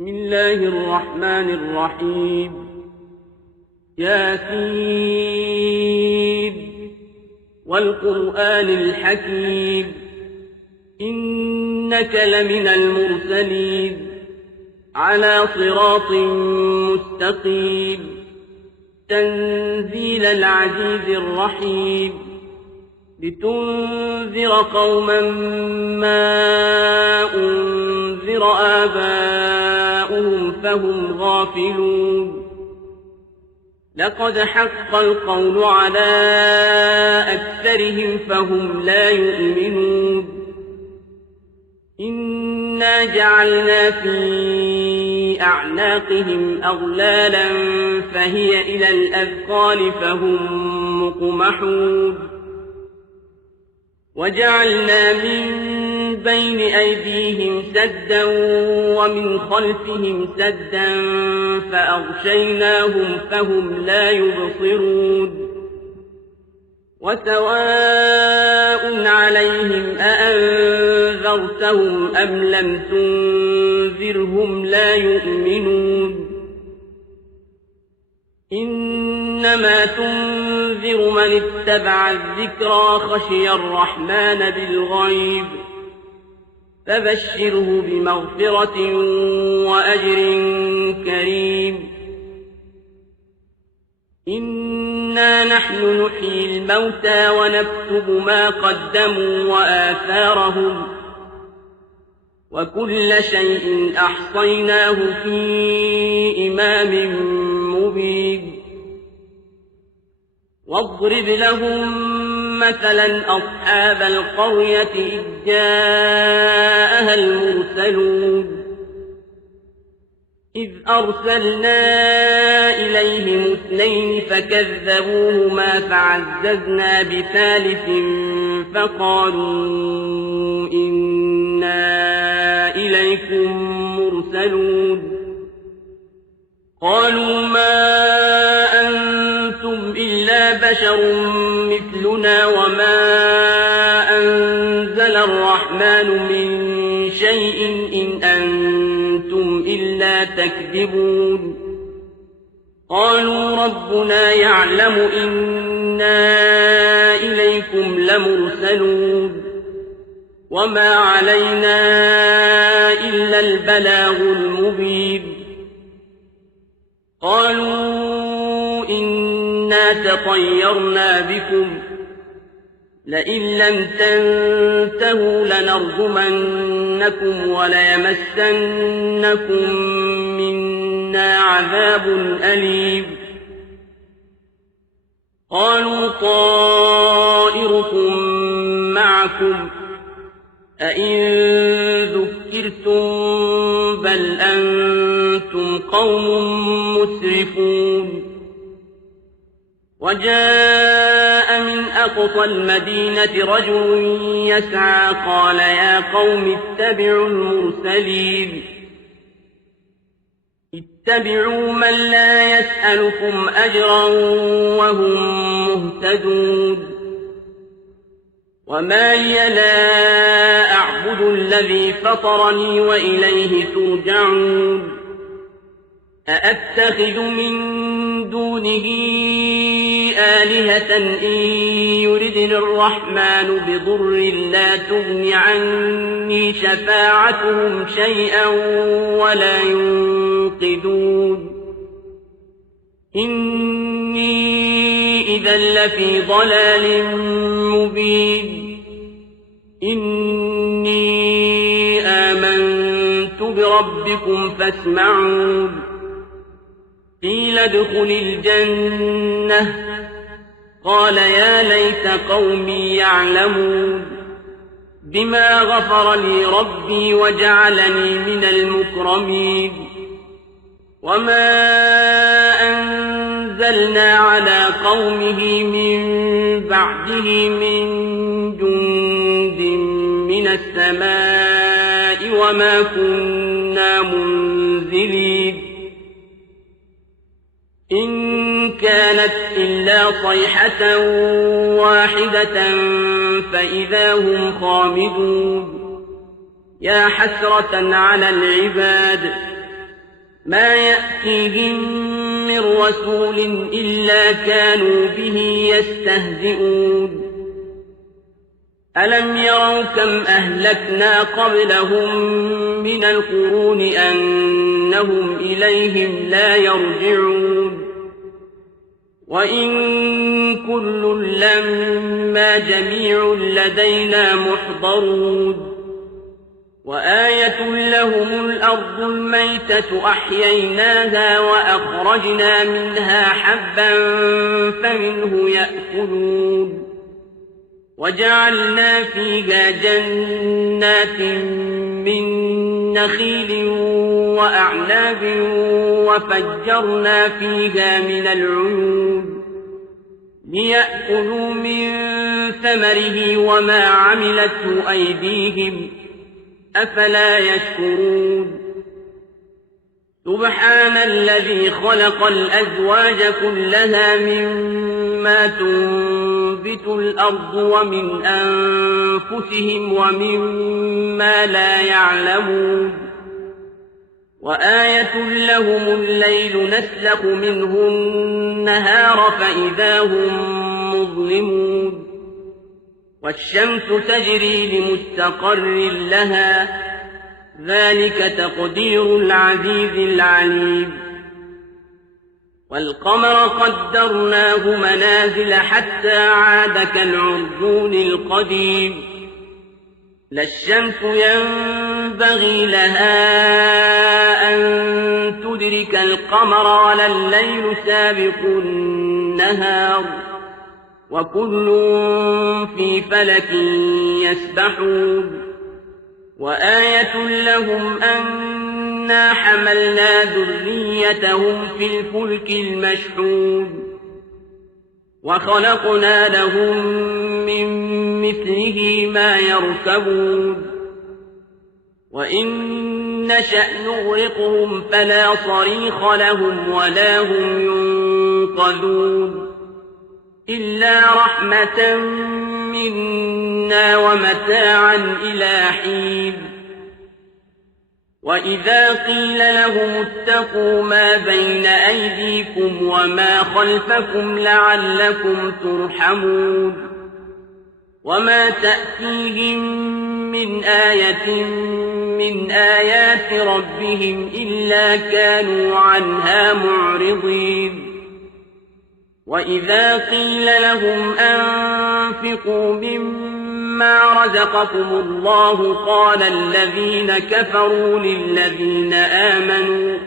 بسم الله الرحمن الرحيم. ياسين والقرآن الحكيم إنك لمن المرسلين على صراط مستقيم تنزيل العزيز الرحيم لتنذر قوما ما أنذر آباؤهم فهم غافلون. لقد حق القول على أكثرهم فهم لا يؤمنون. إنا جعلنا في أعناقهم أغلالا فهي إلى الأذقان فهم مقمحون. وجعلنا من بين أيديهم سدا ومن خلفهم سدا فأغشيناهم فهم لا يبصرون. وسواء عليهم أأنذرتهم أم لم تنذرهم لا يؤمنون. إنما تنذر من اتبع الذكرى خشي الرحمن بالغيب فبشره بمغفرة وأجر كريم. إنا نحن نحيي الموتى ونكتب ما قدموا وآثارهم وكل شيء أحصيناه في إمام مبين. واضرب لهم مثلا أصحاب القرية إذ جاءها المرسلون إذ أرسلنا إليهم اثنين فكذبوهما فعززنا بثالث فقالوا إنا إليكم مرسلون. قالوا ما أنتم إلا بشر مثلنا وما أنزل الرحمن من شيء إن أنتم إلا تكذبون. قالوا ربنا يعلم إنا إليكم لمرسلون وما علينا إلا البلاغ المبين. قالوا إنا تطيرنا بكم لئن لم تنتهوا لنرجمنكم وليمسنكم منا عذاب أليم. قالوا طائركم معكم أئن ذكرتم بل أنتم قوم مسرفون. وجاء من أقصى المدينة رجل يسعى قال يا قوم اتبعوا المرسلين اتبعوا من لا يسألكم أجرا وهم مهتدون. وما لي لا أعبد الذي فطرني وإليه ترجعون. أأتخذ من دونه آلهة إن يردني الرحمن بضر لا تغن عني شفاعتهم شيئا ولا ينقذون. إني إذا لفي ضلال مبين. إني آمنت بربكم فاسمعون. قيل ادخل الجنة قال يا ليت قومي يعلمون بما غفر لي ربي وجعلني من المكرمين. وما أنزلنا على قومه من بعده من جند من السماء وما كنا منزلين. إن كانت إلا صيحة واحدة فإذا هم خامدون. يا حسرة على العباد ما يأتيهم من رسول إلا كانوا به يستهزئون ألم يروا كم أهلكنا قبلهم من القرون أنهم إليهم لا يرجعون وإن كل لما جميع لدينا محضرون وآية لهم الأرض الميتة أحييناها وأخرجنا منها حبا فمنه يأكلون وجعلنا فيها جنات من نخيل وأعناب وفجرنا فيها من العيون ليأكلوا من ثمره وما عملته أيديهم أفلا يشكرون سبحان الذي خلق الأزواج كلها مما تنبت الأرض ومن أنفسهم ومما لا يعلمون وآية لهم الليل نسلخ منه النهار فإذا هم مظلمون والشمس تجري لمستقر لها ذلك تقدير العزيز العليم والقمر قدرناه منازل حتى عاد كالعرجون القديم لا الشمس ينبغي لها أن تدرك القمر ولا الليل سابق النهار وكل في فلك يسبحون وآية لهم أنا حملنا ذريتهم في الفلك المشحون وخلقنا لهم من مثله ما يركبون وإن نشأ نغرقهم فلا صريخ لهم ولا هم ينقذون إلا رحمة منا ومتاعا إلى حين وإذا قيل لهم اتقوا ما بين أيديكم وما خلفكم لعلكم ترحمون وما تأتيهم من آية من آيات ربهم إلا كانوا عنها معرضين وإذا قيل لهم أنفقوا مما رزقكم الله قال الذين كفروا للذين آمنوا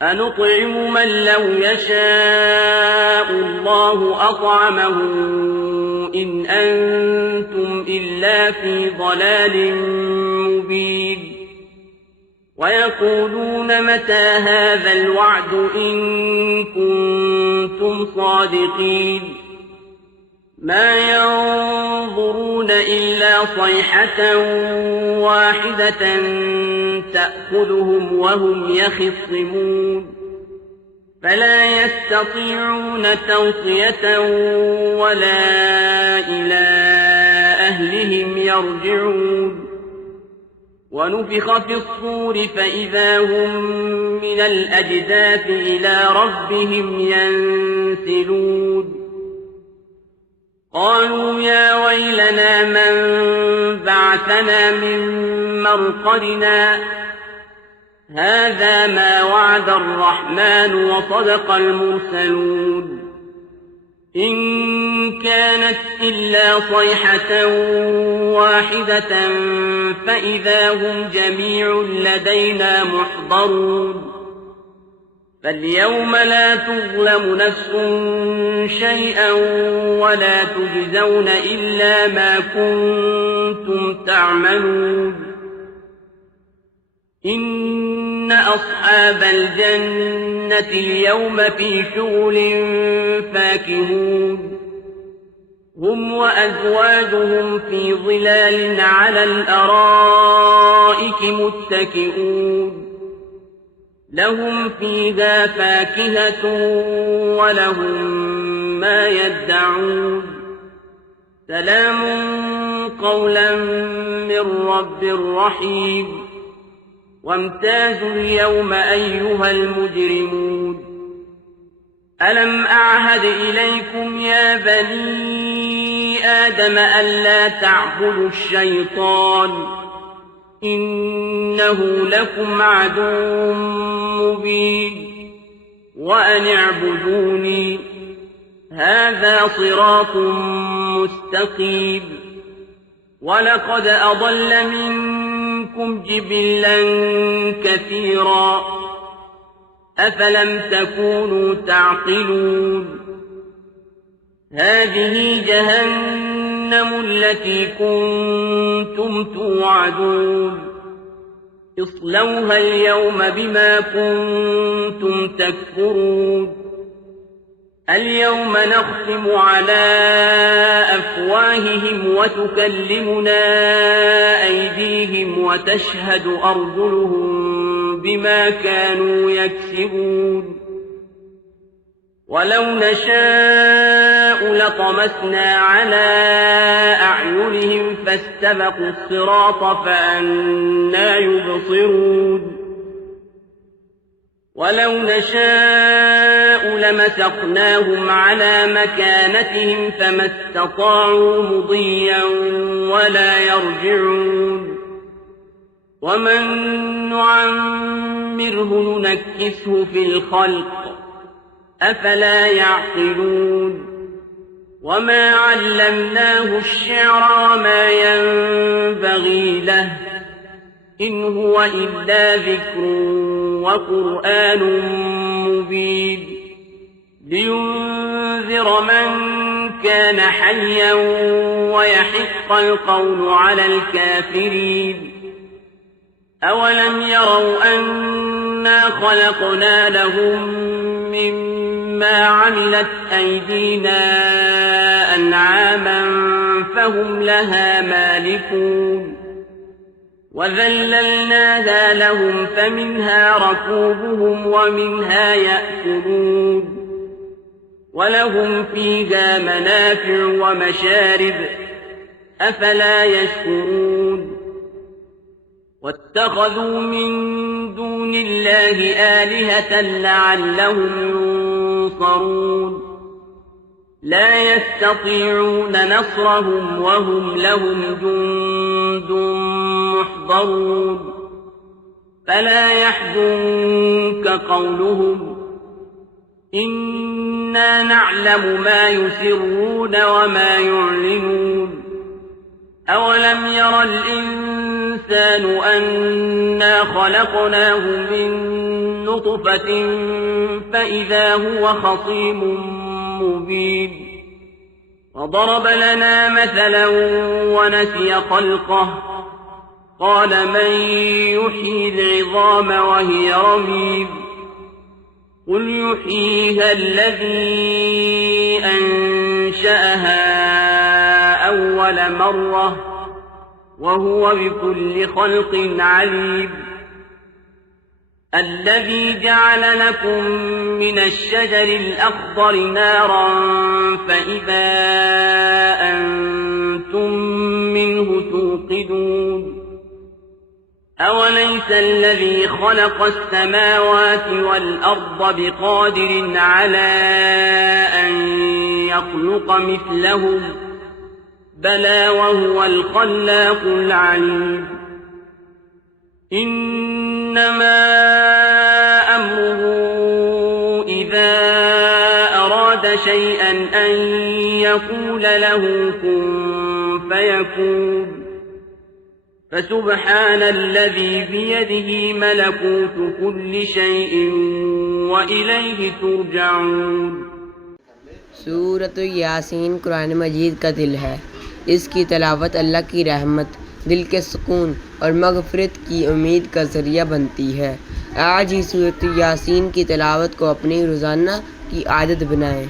أنطعم من لو يشاء الله أطعمه إن أنتم إلا في ضلال مبين ويقولون متى هذا الوعد إن كنتم صادقين ما ينظرون إلا صيحة واحدة تأخذهم وهم يخصمون فلا يستطيعون توصية ولا إلى أهلهم يرجعون ونفخ في الصور فإذا هم من الأجداث إلى ربهم ينسلون قالوا يا ويلنا من بعثنا من مرقدنا هذا ما وعد الرحمن وصدق المرسلون إن كانت إلا صيحة واحدة فإذا هم جميع لدينا محضرون فاليوم لا تظلم نفس شيئا ولا تجزون إلا ما كنتم تعملون إن أصحاب الجنة اليوم في شغل فاكهون هم وأزواجهم في ظلال على الأرائك متكئون لهم فيها فاكهة ولهم ما يدعون سلام قولا من رب رحيم وامتازوا اليوم أيها المجرمون ألم أعهد إليكم يا بني آدم ألا تعبدوا الشيطان إنه لكم عدو مبين وأن اعبدوني هذا صراط مستقيم ولقد أضل منكم جبلا كثيرا أفلم تكونوا تعقلون هذه جهنم التي كنتم توعدون اصلوها اليوم بما كنتم تكفرون اليوم نختم على أفواههم وتكلمنا أيديهم وتشهد أرجلهم بما كانوا يكسبون ولو نشاء لطمسنا على أعينهم فاستبقوا الصراط فأنى يبصرون ولو نشاء لمسخناهم على مكانتهم فما استطاعوا مضيا ولا يرجعون ومن نعمره ننكسه في الخلق أفلا يعقلون وما علمناه الشعر وما ينبغي له إن هو إلا ذكر وقرآن مبين لينذر من كان حيا ويحق القول على الكافرين أولم يروا أنا خلقنا لهم مما عملت أيدينا أنعاما فهم لها مالكون وذللناها لهم فمنها ركوبهم ومنها يأكلون ولهم فيها منافع ومشارب أفلا يشكرون واتخذوا من دون الله آلهة لعلهم ينصرون لا يستطيعون نصرهم وهم لهم جند محضرون فلا يحزنك قولهم إنا نعلم ما يسرون وما يعلنون أولم ير الإنسان أنا خلقناه من نطفة فإذا هو خصيم مبين وضرب لنا مثلا ونسي خلقه قال من يحيي العظام وهي رميم قل يحييها الذي أنشأها أول مرة وهو بكل خلق عليم الذي جعل لكم من الشجر الأخضر نارا فإذا أنتم منه توقدون أوليس الذي خلق السماوات والأرض بقادر على أن يخلق مثلهم بلى وهو الخلاق العليم إنما أمره إذا أراد شيئا أن يقول له كن فيكون فسبحان الذي بيده ملكوت كل شيء وإليه ترجعون सूरत यासीन कुरान मजीद का दिल है। इसकी तलावत अल्लाह की रहमत, दिल के सुकून और मग़फ़िरत की उम्मीद का ज़रिया बनती है। आज ही सूरत यासीन की तलावत को अपनी रोज़ाना की आदत बनाएं।